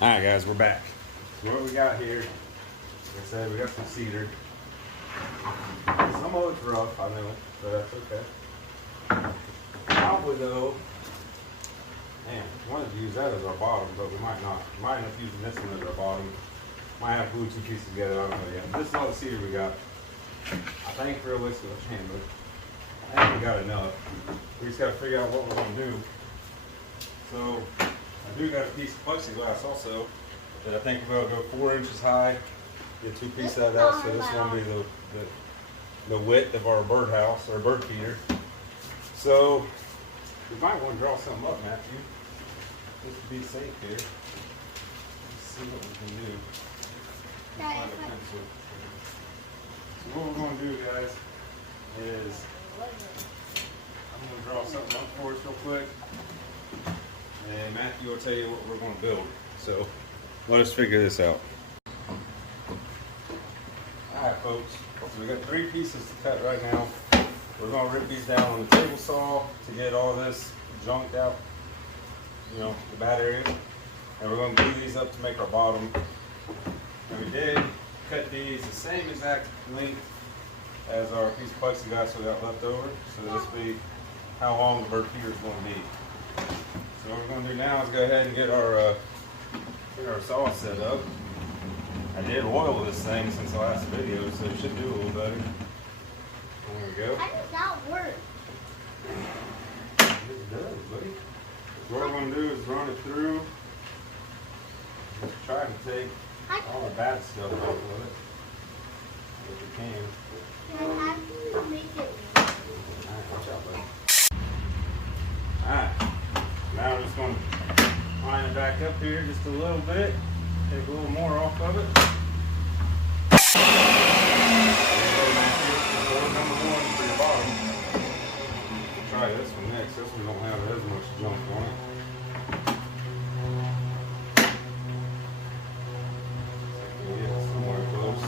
Alright guys, we're back. So what we got here, like I said, we got some cedar. Some of it's rough, I know, but that's okay. Probably though, man, we wanted to use that as our bottom, but we might not. We might end up using this one as our bottom. Might have to glue two pieces together, I don't know yet. This is all the cedar we got. I think realistically, I think we got enough. We just gotta figure out what we're gonna do. So, I do got a piece of plexiglass also that I think we're gonna go 4 inches high, get 2 pieces out of that. So this one will be the width of our birdhouse or bird feeder. So we might want to draw something up, Matthew, just to be safe here. Let's see what we can do. Find a pencil. So what we're gonna do, guys, is I'm gonna draw something up for us real quick. And Matthew will tell you what we're going to build. So let us figure this out. Alright folks, so we got 3 pieces to cut right now. We're going to rip these down on the table saw to get all this junked out, you know, the bad area. And we're going to glue these up to make our bottom. And we did cut these the same exact length as our piece of plexiglass we got left over. So this will be how long the bird feeder is going to be. So what we're going to do now is go ahead and get our saw set up. I did oil this thing since the last video, so it should do a little better. There we go. How does that work? It does, buddy. So what we're going to do is run it through. Just try to take all the bad stuff out of it, if we can. Can I have to make it? Alright, watch out, buddy. Alright. Now we're just going to line it back up here just a little bit, take a little more off of it. Number 1 for your bottom. Try this one next. This one don't have as much junk on it. Yeah, somewhere close.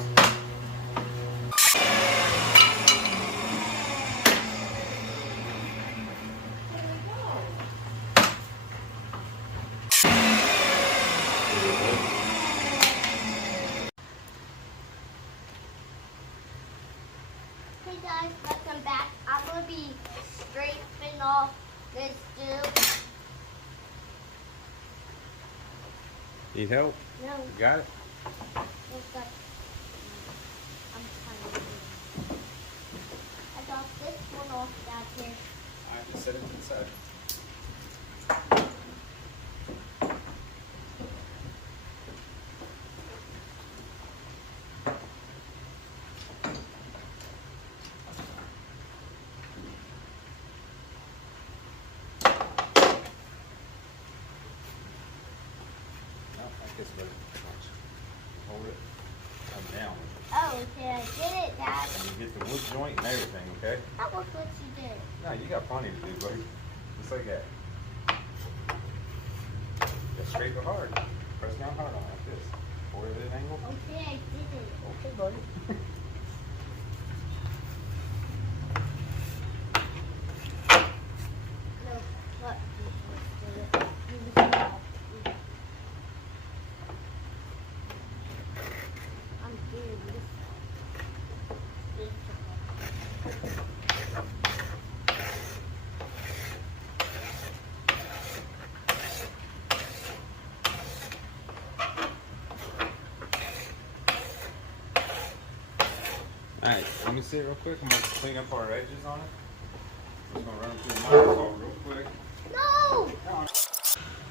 Hey guys, welcome back. I'm gonna be scraping off this dude. Need help? No, You got it? it's like I'm trying. I got this one off back here. Alright, just set it to the side. This better. Hold it. Come down. Oh, okay, I did it, Dad. And you get the wood joint and everything, okay? That was what you did. No, you got plenty to do, buddy. Just like that. Just scrape it hard. Press down hard on it like this. Forward at an angle. Okay, I did it. Okay, buddy. No, what? You just did it. You just did it. I'm doing this. Alright, let me see it real quick. I'm going to clean up our edges on it. Just going to run through the miter saw real quick. No! Now,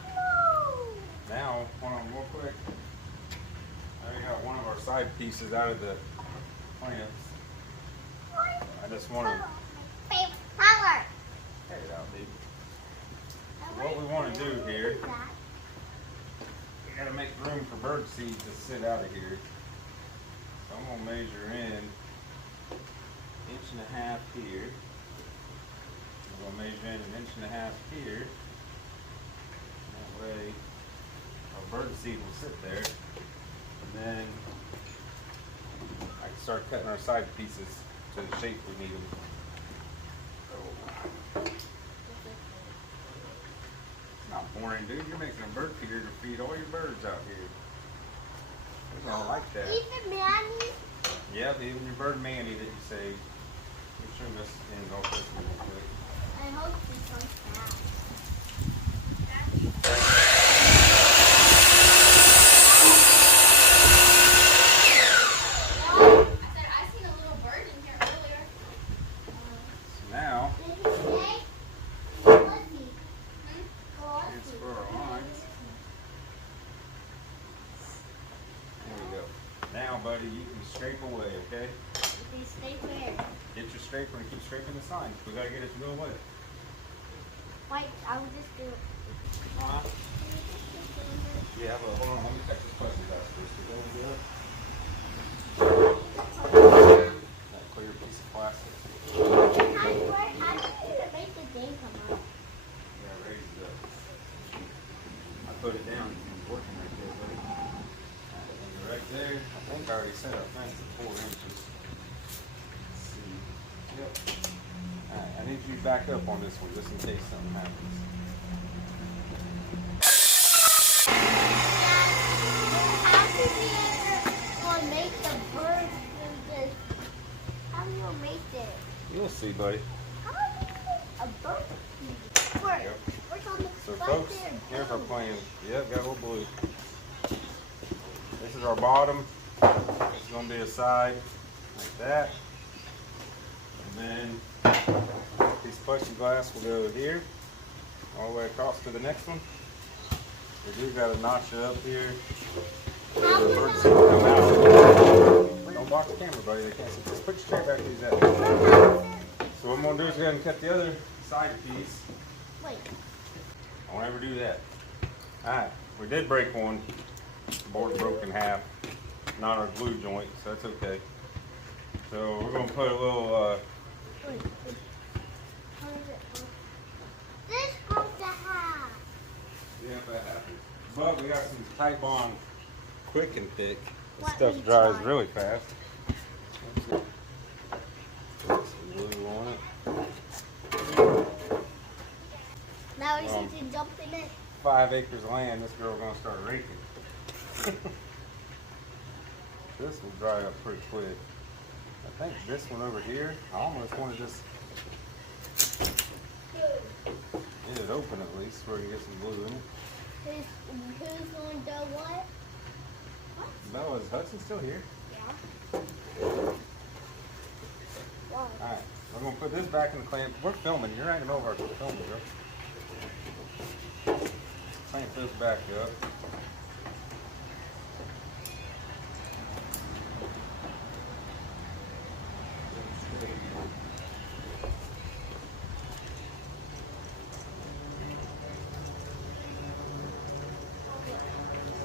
No! now, hold on real quick. I already got one of our side pieces out of the plants. I just want to Favorite color. take it out, baby. What we want to do here, we got to make room for bird seed to sit out of here. So I'm going to measure in 1.5 inches here. I'm going to measure in 1.5 inches here. That way our bird seed will sit there. And then I can start cutting our side pieces to the shape we need them. Not morning, dude. You're making a bird feeder to feed all your birds out here. They don't like that. Even Manny? Yep, even your bird Manny that you saved. Make sure this ends off this one real quick. I hope he comes back. Now, Did he say? Fuzzy. it's for our lines. There we go. Now, buddy, you can scrape away, okay? Did he stay where? Get your scraper and keep scraping the signs. We gotta get it to go away. Wait, I will just do it. Yeah, but hold on. Let me check this question out first. Is that good? That clear piece of plastic. How do you make the game come out? Yeah, raise it up. I put it down. It's working right there, buddy. And right there. I think I already set up fence at 4 inches. Let's see. Yep. Alright, I need you to back up on this one just in case something happens. How do we ever make the birds do this? How do you make this? You'll see, buddy. How do you make a bird feed? Where? Yep. Where's on the So right folks, there? here's our plan. Yep, got a little blue. This is our bottom. It's gonna be a side like that. And then this plexiglass will go here, all the way across to the next one. We do got a notch up here. The birds can come out. Don't block the camera, buddy. They can't see. Just put your tray back to these out. So what I'm gonna do is go ahead and cut the other side piece. Wait. I won't ever do that. Alright, we did break one. The board broke in half. Not our glue joint, so that's okay. So we're gonna put a little Wait. How is it? This broke the half. yeah, that happens. But we got some tight bond quick and thick. This What stuff we dries tried. really fast. Let's see. Put some glue on it. Now we need to jump in it. 5 acres of land, this girl gonna start raking. This will dry up pretty quick. I think this one over here, I almost want to just get it open at least where you get some glue in it. Who's going to what? No, is Hudson still here? Yeah. Wow. Alright, we're gonna put this back in the clamp. We're filming, you're right in the middle of our filming, girl. Clamp this back up.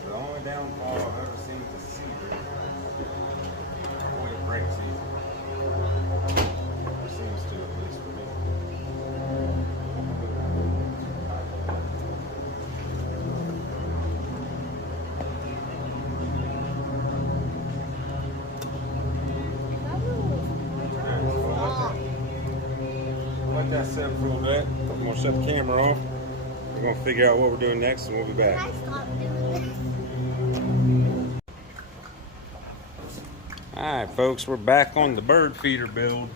The only downfall I've ever seen with the cedar, boy, it breaks easy. Or seems to, at least for me. Let that set for a little bit. I'm gonna shut the camera off. We're gonna figure out what we're doing next, and we'll be back. Can I stop doing this? Alright folks, we're back on the bird feeder build.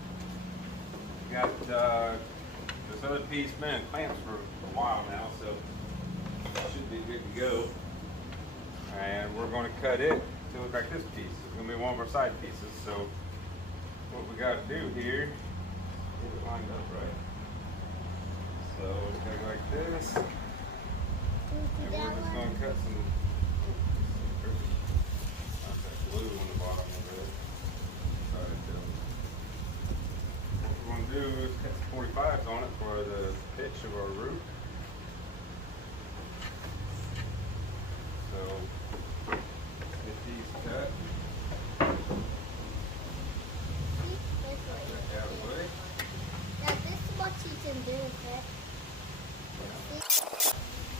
Got this other piece been in clamps for a while now, so it should be good to go. And we're going to cut it to look like this piece. It's going to be one of our side pieces. So what we got to do here, get it lined up right. So it's going to go like this. And we're just going to cut some glue on the bottom of it. What we're going to do is cut some 45s on it for the pitch of our roof. So get these cut. This way. Get out of the way. Now this is what you can do with it.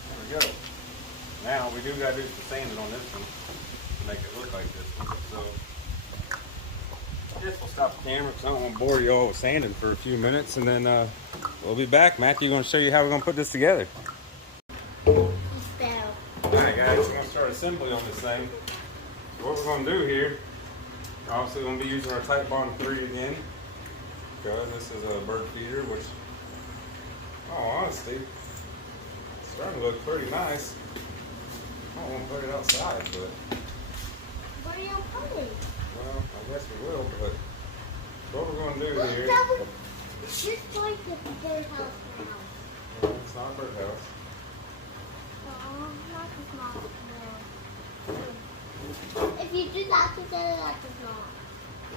There we go. Now we do got to do some sanding on this one to make it look like this one. So this will stop the camera because I don't want to bore you all with sanding for a few minutes, and then we'll be back. Matthew, going to show you how we're going to put this together. thing. So what we're gonna do here, obviously we're gonna be using our Type Bond 3 again. Okay, this is a bird feeder, which, oh, honestly, it's starting to look pretty nice. I don't want to put it outside, but, Where are you putting? well, I guess we will, but what we're gonna do Look, here, this like the birdhouse now. well, it's not a birdhouse. No, not the small. No. If you do that together, that's not.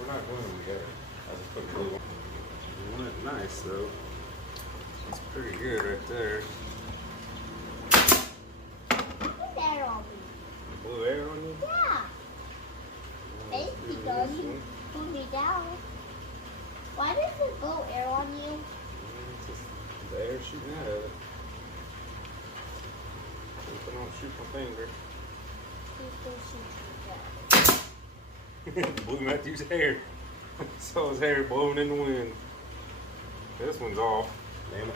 We're not gluing them together. I just put glue on. You want it nice though. It's pretty good right there. Put air on me. Blue air on you? Yeah. Let's Thank do you, this Daddy. one. Put me down. Why does it blow air on you? It's just the air shooting out of it. Hope I don't shoot my finger. Blew Matthew's hair. Saw his hair blowing in the wind. This one's off. Damn it.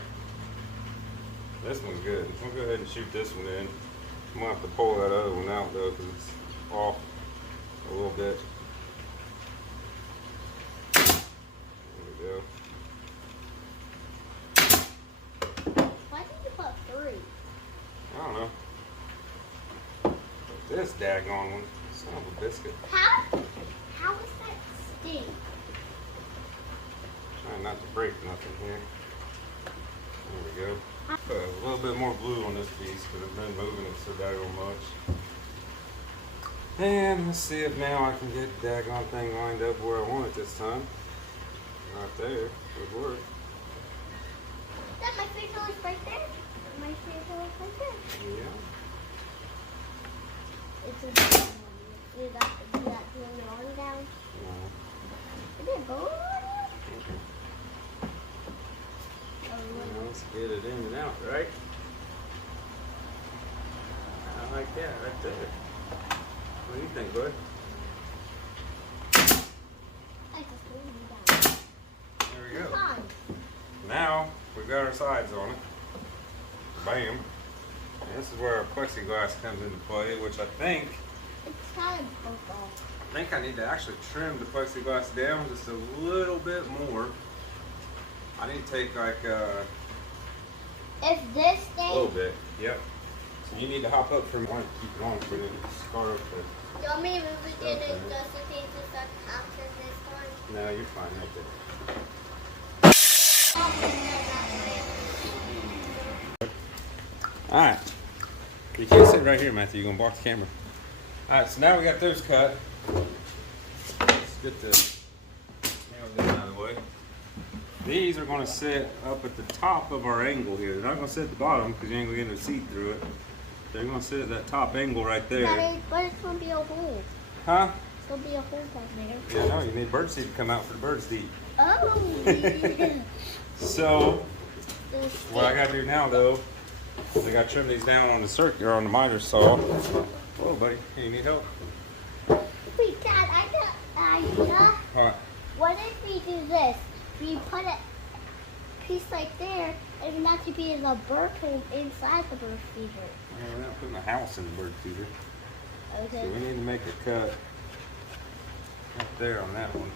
This one's good. I'll go ahead and shoot this one in. I'm gonna have to pull that other one out though, because it's off a little bit. There we go. Why did you put 3? I don't know. This daggone one. Son of a biscuit. How is that stink? Trying not to break nothing here. There we go. Put a little bit more glue on this piece because I've been moving it so daggone much. And let's see if now I can get the daggone thing lined up where I want it this time. Right there. Good work. That my facial is right there. My facial is right there. Yeah. It's a do that going down. No. Is it blue on you? Okay. Oh, Now let's get it in and out, right? I like that right there. What do you think, bud? I just threw you down. There we go. Come on. Now we've got our sides on it. Bam. And this is where our plexiglass comes into play, which I think It's kind of purple. I need to actually trim the plexiglass down just a little bit more. I need to take like If this a thing, little bit. Yep. So you need to hop up from one, keep it on for the scar up there. do you want me to move it in Okay. and just in case it's not after this one? No, you're fine right there. Alright. You can't sit right here, Matthew. You're going to block the camera. Alright, so now we got those cut. Let's get the nails down out of the way. These are going to sit up at the top of our angle here. They're not going to sit at the bottom because you ain't going to get a seat through it. They're going to sit at that top angle right there. But it's going to be a hole. Huh? It's going to be a hole back there. Yeah, no, you need bird seed to come out for the birds to eat. Oh. So, what I gotta do now though, is I gotta trim these down on the circuit or on the miter saw. Whoa, buddy, hey, you need help? Wait, Dad, I got an idea. Alright, What if we do this? We put a piece like there, and that could be the bird home inside the bird feeder. we're not putting a house in the bird feeder. So Okay. we need to make a cut right there on that one.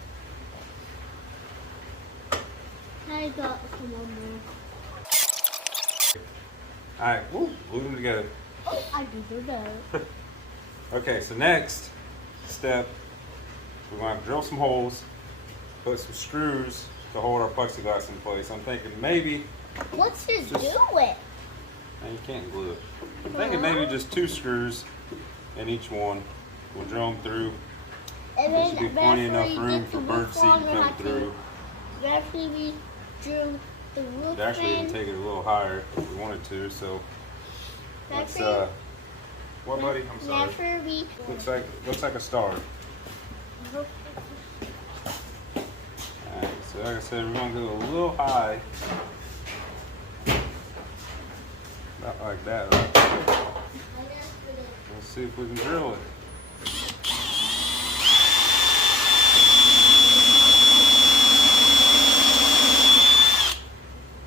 I got some on there. Alright, woo, glue them together. Oh, I do know. Okay, so next step, we're gonna have to drill some holes, put some screws to hold our plexiglass in place. I'm thinking maybe, Let's just Just- do it. and you can't glue it. I'm thinking maybe just 2 screws in each one. We'll drill them through. And There should be plenty enough after we room get for the bird roof seed on, to we'll come have to- through. After we drew the roof It actually in, even take it a little higher if we wanted to, so let's after, what buddy? I'm sorry. after we Looks like a star. Alright, so like I said, we're gonna go a little high. About like that, right? Let's see if we can drill it.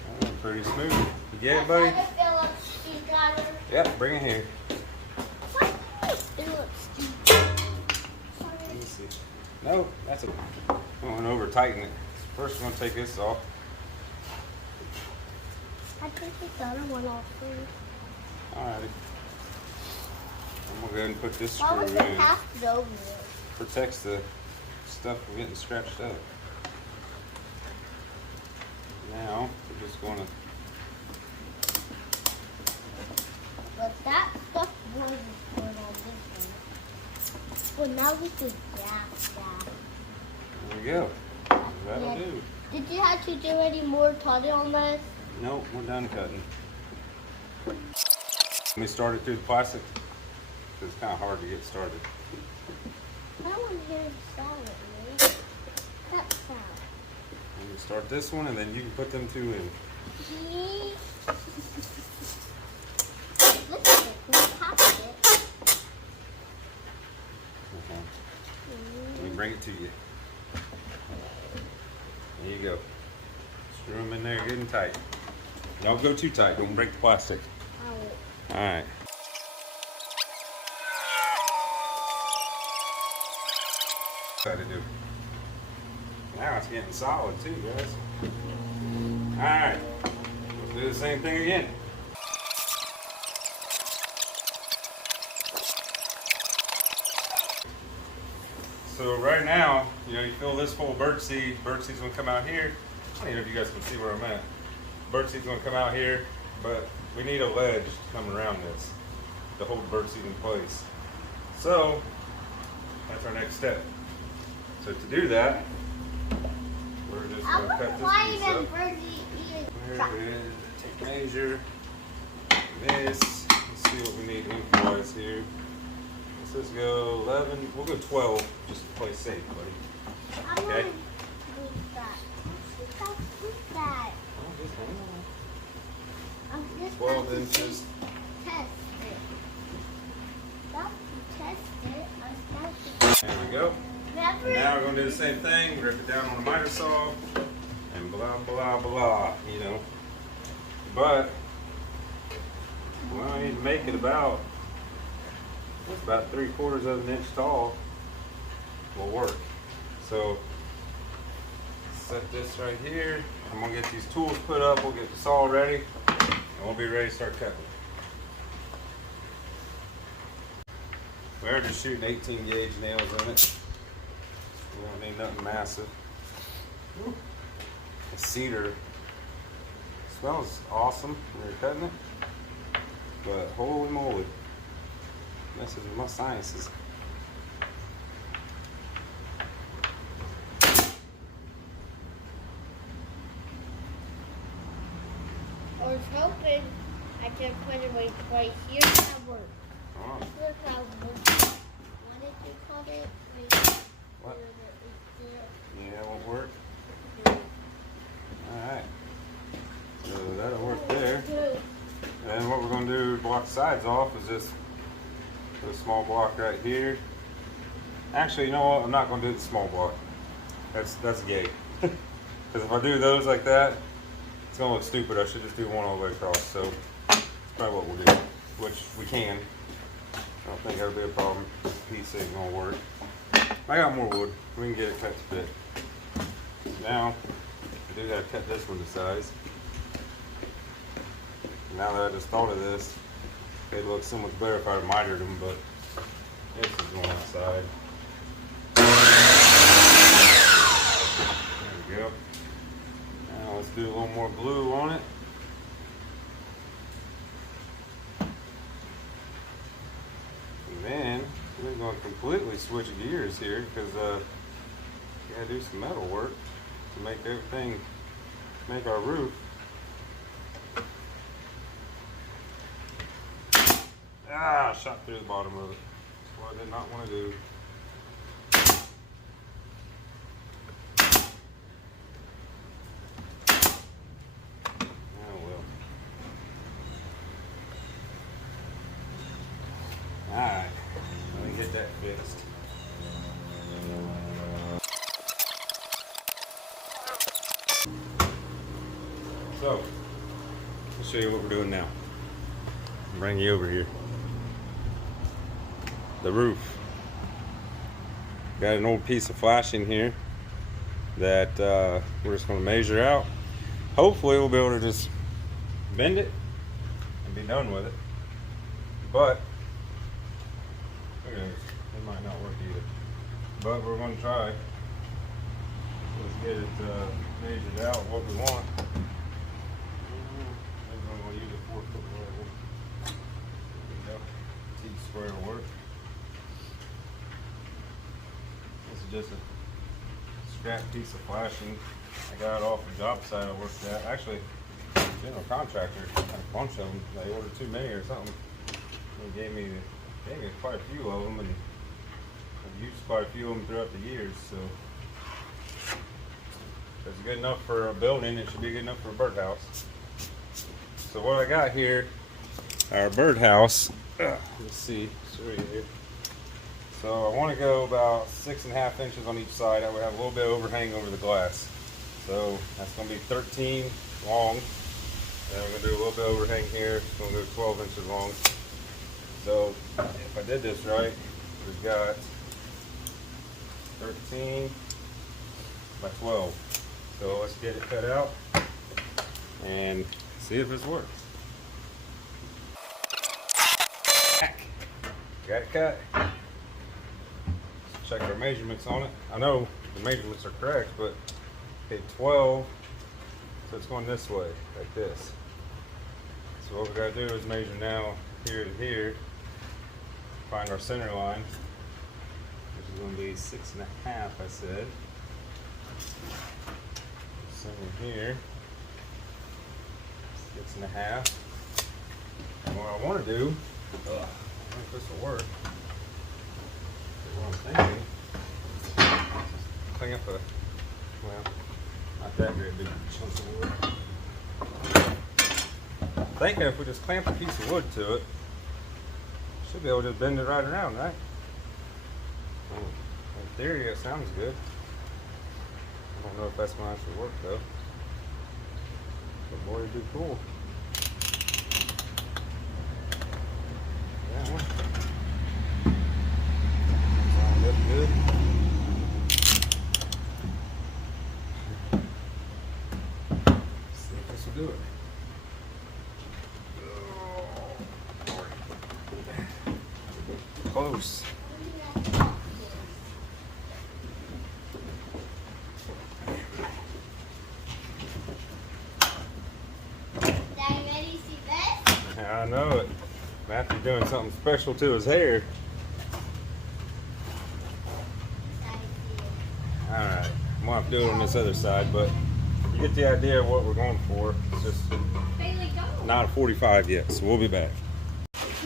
That went pretty smooth. You get it, buddy? Phillips, you got her. Yep, bring it here. What? Phillips, you see. No, that's a. Going over tighten it. First, we're gonna take this off. I think the other one off first. Alrighty. I'm gonna go ahead and put this Why screw was the in. plastic over there? Protects the stuff from getting scratched up. Now, we're just gonna. But that stuff wasn't good on this one. Well, now this is gas. There we go. That'll Yeah. do. Did you have to do any more cutting on this? Nope, we're done cutting. Let me start it through the plastic. 'Cause it's kind of hard to get started. I don't want to hear it sound at me. That sound. Let me start this one, and then you can put them two in. Gee. Look at it. We popped it. Okay. Let me bring it to you. There you go. Screw them in there good and tight. Don't go too tight. Don't break the plastic. Oh. All right. To do. Now it's getting solid too, guys. All right. We'll do the same thing again. So right now, you fill this full of birdseed. Birdseed's gonna come out here. I don't even know if you guys can see where I'm at. Birdseed's gonna come out here, but we need a ledge to come around this to hold the birdseed in place. So that's our next step. So to do that, we're just I gonna cut wonder this why piece even up. birds There it is. Take measure. This. Let's see what we need lengthwise here. Let's just go 11. We'll go 12 just to play safe, buddy. I'm Okay. gonna do that. What's that? Oh, just hang on. I'm just 12 going to inches. test it. Stop to test it. I'm supposed to. There we go. Remember? And now we're gonna do the same thing. Rip it down on a miter saw, and blah blah blah. But we only need to make it about 3/4 of an inch tall. Will work. So set this right here. I'm gonna get these tools put up. We'll get the saw ready, and we'll be ready to start cutting. We're just shooting 18 gauge nails in it. We don't need nothing massive. The cedar smells awesome when you're cutting it, but holy moly, messes with my sinuses. I was hoping I could put it right here. That worked. Oh, Look how it works. What did you call it? Right what? there. Yeah, it won't work. Alright. So that'll work there. And what we're going to do to block the sides off is just put a small block right here. Actually, you know what? I'm not going to do the small block. That's gay. Because if I do those like that, it's going to look stupid. I should just do one all the way across. So that's probably what we'll do, which we can. I don't think that'll be a problem. This piece ain't going to work. I got more wood. We can get it cut to fit. Now, I do got to cut this one to size. Now that I just thought of this, it'd look so much better if I mitered them, but this is going outside. There we go. Now let's do a little more glue on it. And then we're going to completely switch gears here because we got to do some metal work to make everything, make our roof. Ah, shot through the bottom of it. That's what I did not want to do. Oh well. Alright, let me get that fixed. So, I'll show you what we're doing now. Bring you over here. The roof. Got an old piece of flashing here that we're just going to measure out. Hopefully we'll be able to just bend it and be done with it. But who knows? It might not work either. But we're going to try. Let's get it measured out what we want. Maybe I'm going to use a 4-foot level. There we go. Each square will work. This is just a scrap piece of flashing. I got it off the job site I worked at. Actually, general contractor had a bunch of them. They ordered too many or something. They gave me quite a few of them, and I've used quite a few of them throughout the years. So if it's good enough for a building, it should be good enough for a birdhouse. So what I got here, our birdhouse. Let's see, show you here. So I want to go about 6.5 inches on each side. I would have a little bit of overhang over the glass. So that's going to be 13 long. And I'm going to do a little bit of overhang here. It's going to go 12 inches long. So if I did this right, we've got 13 by 12. So let's get it cut out and see if it's worked. Got it cut. Check our measurements on it. I know the measurements are correct, but okay, 12, so it's going this way, like this. So what we gotta do is measure now here to here, find our center line, which is gonna be 6.5, I said. Center here, 6.5. And what I wanna do, I don't know if this will work. What I'm thinking, clean up a, well, not that great big chunk of wood. I'm thinking if we just clamp a piece of wood to it, should be able to bend it right around, right? In theory, it sounds good. I don't know if that's going to actually work though. But boy, it'd be cool. Yeah. Good. See if this will do it. Close. Daddy, ready to see this? I know it. Matthew's doing something special to his hair. Alright, I'm gonna have to do it on this other side, but you get the idea of what we're going for. It's just not a 45 yet, so we'll be back.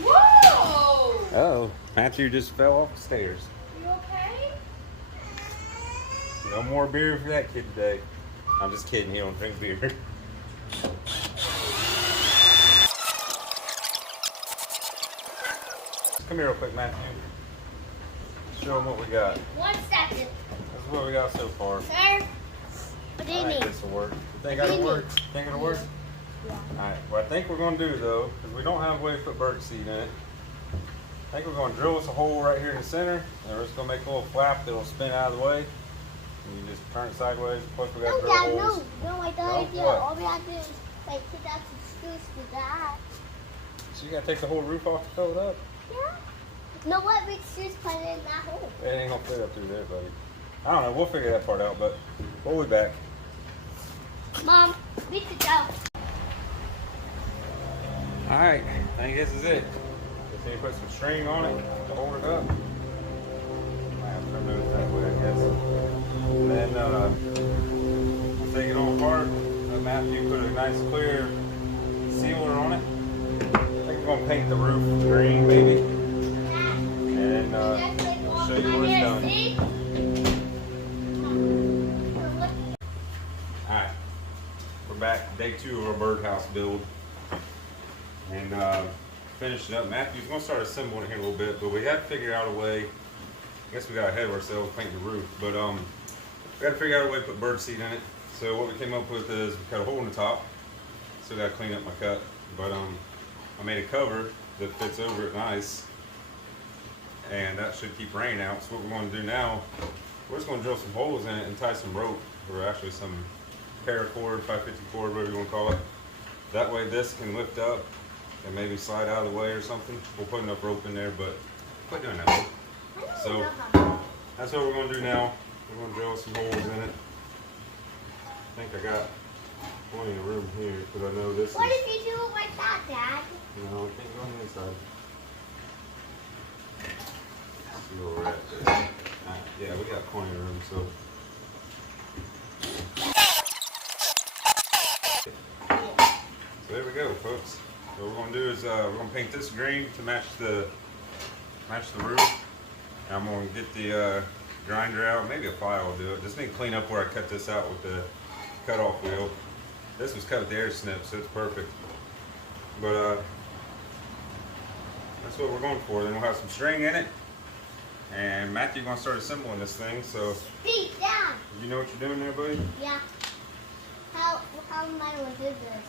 Whoa! Oh, Matthew just fell off the stairs. You okay? No more beer for that kid today. I'm just kidding, he don't drink beer. Come here real quick, Matthew. Show them what we got. 1 second. This is what we got so far. Sir, what do you I think need? this will work. You think it'll work? Think it'll work? Yeah. Alright, what I think we're going to do though, because we don't have a way to put bird seed in it, I think we're going to drill us a hole right here in the center, and we're just going to make a little flap that will spin out of the way. And you just turn it sideways, plus we got No, drill Dad, holes. no, like that No, idea. what? All we have to do is like put that screws to that. So you got to take the whole roof off to fill it up? Yeah. No, what? We just put it in that hole. It ain't going to fit up through there, buddy. I don't know, we'll figure that part out, but we'll be back. Mom, we could go. Alright, I think this is it. Just need to put some string on it to hold it up. Might have to remove it that way, I guess. And then, take it all apart. Let Matthew put a nice clear sealer on it. I think we're going to paint the roof green, maybe. And I'll show you when it's done. Alright, we're back. Day 2 of our birdhouse build. And finishing up. Matthew's going to start assembling it here in a little bit, but we had to figure out a way. I guess we got ahead of ourselves painting the roof, but we got to figure out a way to put bird seed in it. So what we came up with is we cut a hole in the top. Still got to clean up my cut, but I made a cover that fits over it nice. and that should keep rain out. So what we're going to do now, we're just going to drill some holes in it and tie some rope, or actually some paracord, 550 cord, whatever you want to call it. That way this can lift up and maybe slide out of the way or something. We'll put enough rope in there, but quit doing that. So that's what we're going to do now. We're going to drill some holes in it. I think I got plenty of room here because I know this What is... if you do it like that, Dad? No, we can't go on the inside. See where we're at there. Alright, yeah, we got plenty of room, so. So there we go, folks. So what we're gonna do is we're gonna paint this green to match the roof. And I'm gonna get the grinder out. Maybe a file will do it. Just need to clean up where I cut this out with the cutoff wheel. This was cut with the air snip, so it's perfect. But that's what we're going for. Then we'll have some string in it. And Matthew's gonna start assembling this thing. So Speak down. you know what you're doing there, buddy? Yeah. How am I gonna do this?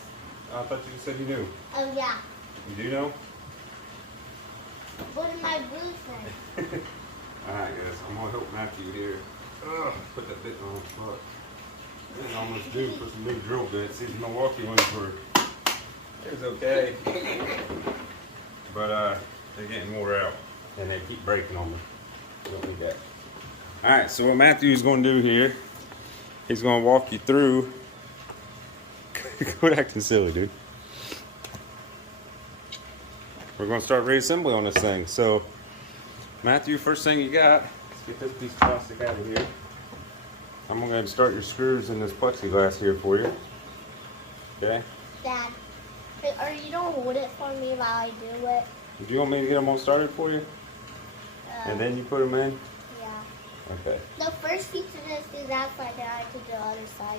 I thought you said you knew. Oh yeah. You do know? What am I losing? Alright guys, I'm gonna help Matthew here. Ugh, put that bit on. Fuck. This is almost due for some new drill bits. These Milwaukee ones were, it was okay. But they're getting wore out and they keep breaking on me. Don't need that. Alright, so what Matthew's gonna do here, he's gonna walk you through. Quit acting silly, dude. We're gonna start reassembly on this thing. So Matthew, first thing you got, let's get this piece of plastic out of here. I'm gonna go ahead and start your screws in this plexiglass here for you. Okay? Dad, are you gonna hold it for me while I do it? Do you want me to get them all started for you? And then you put them in? Yeah. Okay. The first piece of this is outside, then I do the other side.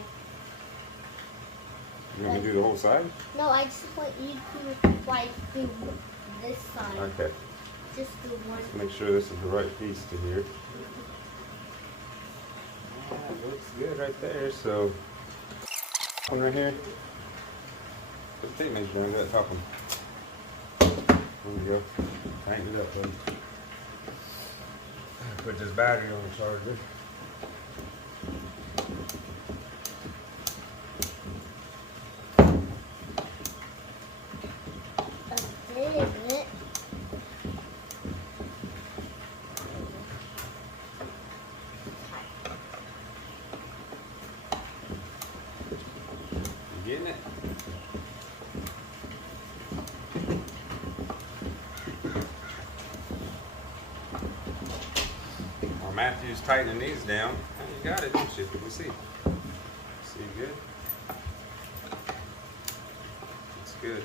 You want me to do the whole side? No, I just want you to like do this side. Okay. Just do one. Let's make sure this is the right piece to here. That looks good right there. So, one right here. Put the tape measure down, get that top one. There we go. Tighten it up, buddy. Put this battery on the charger. It. You getting it? While Matthew's tightening these down, you got it, don't you? Let me see. See good? It's good.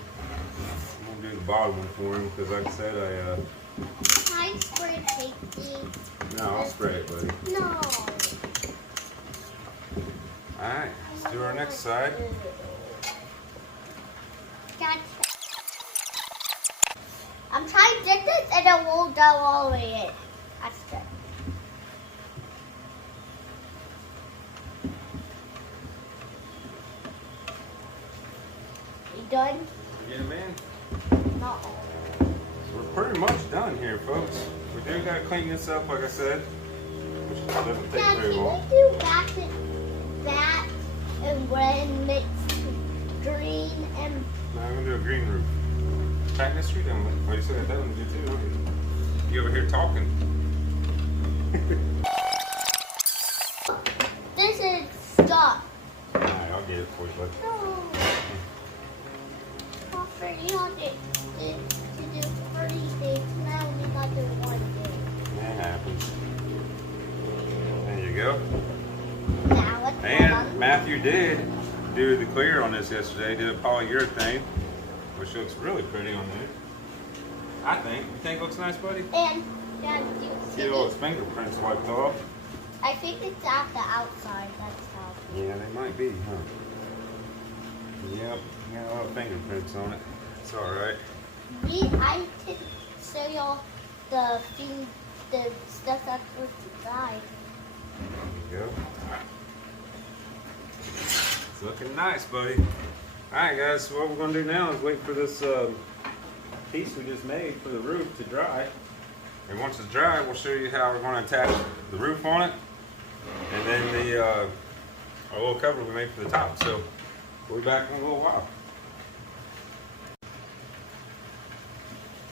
I'm gonna do the bottom one for him because, like I said, Can I spray paint these? no, I'll spray it, buddy. No. All right, let's do our next side. Dad, I'm trying to get this and it won't go all the way in. That's good. You done? Get him in. No. So we're pretty much done here, folks. We do gotta clean this up, like I said, which doesn't take Dad, very can long. we do that and red mixed green and Now I'm gonna do a green roof. Tighten this tree down. Well, you still got that one to do too, don't you? You over here talking. this is stuck. Alright, I'll get it for you, bud. No. Offer, you don't get to do 30 things. Now we got to do one thing. That happens. There you go. Now let's And Matthew did do the clear on this yesterday. Did a polyurethane, which looks really pretty on there. I think. You think it looks nice, buddy? And Dad, do you see Get all this? its fingerprints wiped off. I think it's at the outside. That's how. Yeah, they might be, huh? Yep, got a lot of fingerprints on it. It's alright. I can show y'all the stuff that's inside. There you go. It's looking nice, buddy. Alright guys, so what we're going to do now is wait for this piece we just made for the roof to dry. And once it's dry, we'll show you how we're going to attach the roof on it. And then the our little cover we made for the top. So we'll be back in a little while.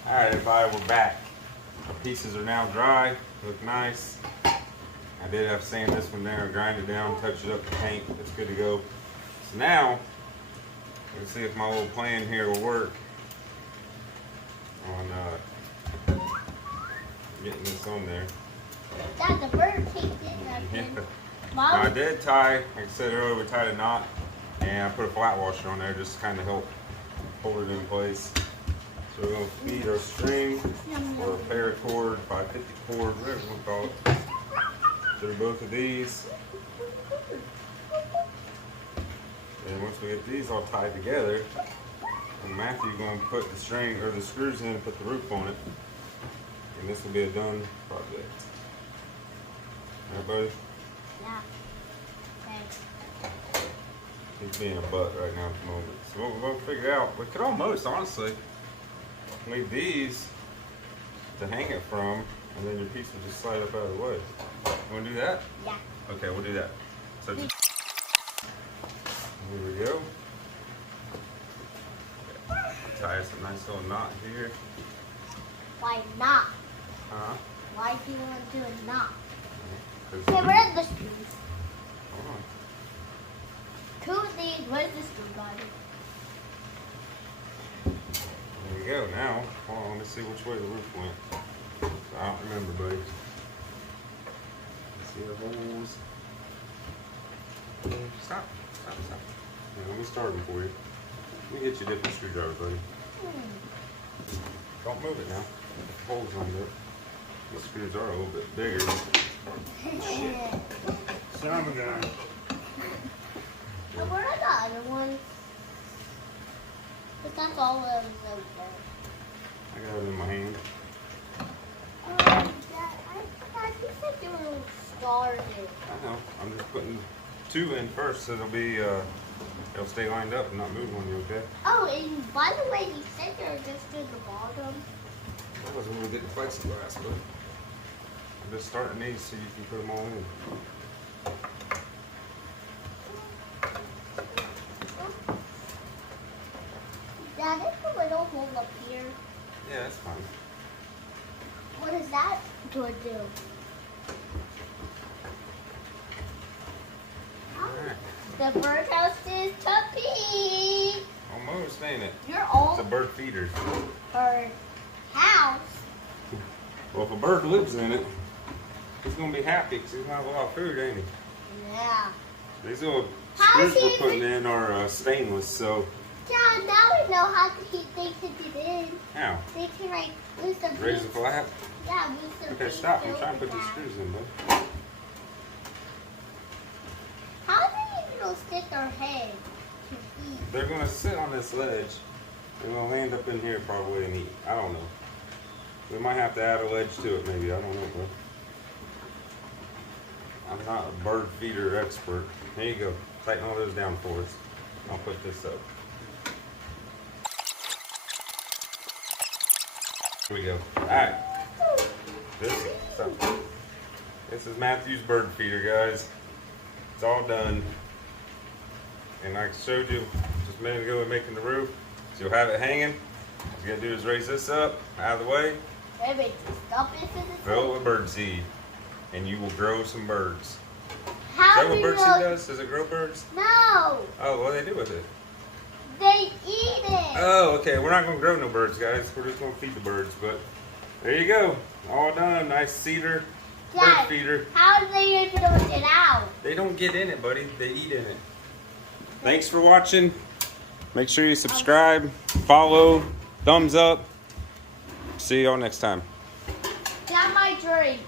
Alright everybody, we're back. Our pieces are now dry, look nice. I did have to sand this one there, grind it down, touch it up with paint. It's good to go. So now, let's see if my little plan here will work on getting this on there. Dad, the bird kicked in that Yeah. thing. I Mom, did tie, like I said earlier, we tied a knot and I put a flat washer on there just to kind of help hold it in place. So we're going to feed our string or a paracord, 550 cord, whatever you want to call it, through both of these. And once we get these all tied together, Matthew's going to put the string or the screws in and put the roof on it. And this will be a done project. Alright, buddy? yeah. Okay. He's being a butt right now at the moment. So what we're going to figure out, we could almost, honestly, leave these to hang it from, and then your piece will just slide up out of the way. You want to do that? Yeah. Okay, we'll do that. So just, here we go. Tie us a nice little knot here. Why not? Huh? Why do you want to do a knot? 'Cause- Okay, where's the screws? Hold on. Two of these, where's the screwdriver? There we go. Now, hold on, let me see which way the roof went. I don't remember, buddy. Let's see the holes. Stop. Yeah, let me start them for you. Let me get you a different screwdriver, buddy. Don't move it now. The holes under it. These screws are a little bit bigger. Son of a gun. So where are the other ones? But that's all of them over there. I got it in my hand. Dad, you said you were started. I know. I'm just putting two in first so they'll be, they'll stay lined up and not move on you, okay? Oh, and by the way, you said you were just to the bottom. I wasn't really getting plexiglass, but I'm just starting these so you can put them all in. Dad, there's a little hole up here. Yeah, that's fine. What is that door do? Alright. The birdhouse is to pee. Almost, ain't it? You're It's all a bird feeder. bird house. Well, if a bird lives in it, he's going to be happy because he's going to have a lot of food, ain't he? Yeah. These little How screws is we're he putting in are stainless, so Dad, now we know how they can get in. now, They can like lose the raise the beats. flap. Yeah, lose the Okay, beats stop. I'm over trying to put these that. screws in, bud. How do you even stick their head to eat? They're going to sit on this ledge. They're going to land up in here probably and eat. I don't know. We might have to add a ledge to it, maybe. I don't know, bro. I'm not a bird feeder expert. Here you go. Tighten all those down for us. I'll put this up. Here we go. Alright. This is Matthew's bird feeder, guys. It's all done. And like I showed you just a minute ago with making the roof. So you'll have it hanging. All you gotta do is raise this up, out of the way, Maybe stop it for the fill it with bird seed, and you will grow some birds. Is How that what do bird you seed does? Does it grow birds? No, Oh, what do they do with it? they eat it. Oh, okay. We're not gonna grow no birds, guys. We're just gonna feed the birds. But there you go. All done. Nice cedar bird Dad, feeder. how do they even get out? They don't get in it, buddy. They eat in it. Thanks for watching. Make sure you subscribe, follow, thumbs up. See y'all next time. That's my drink.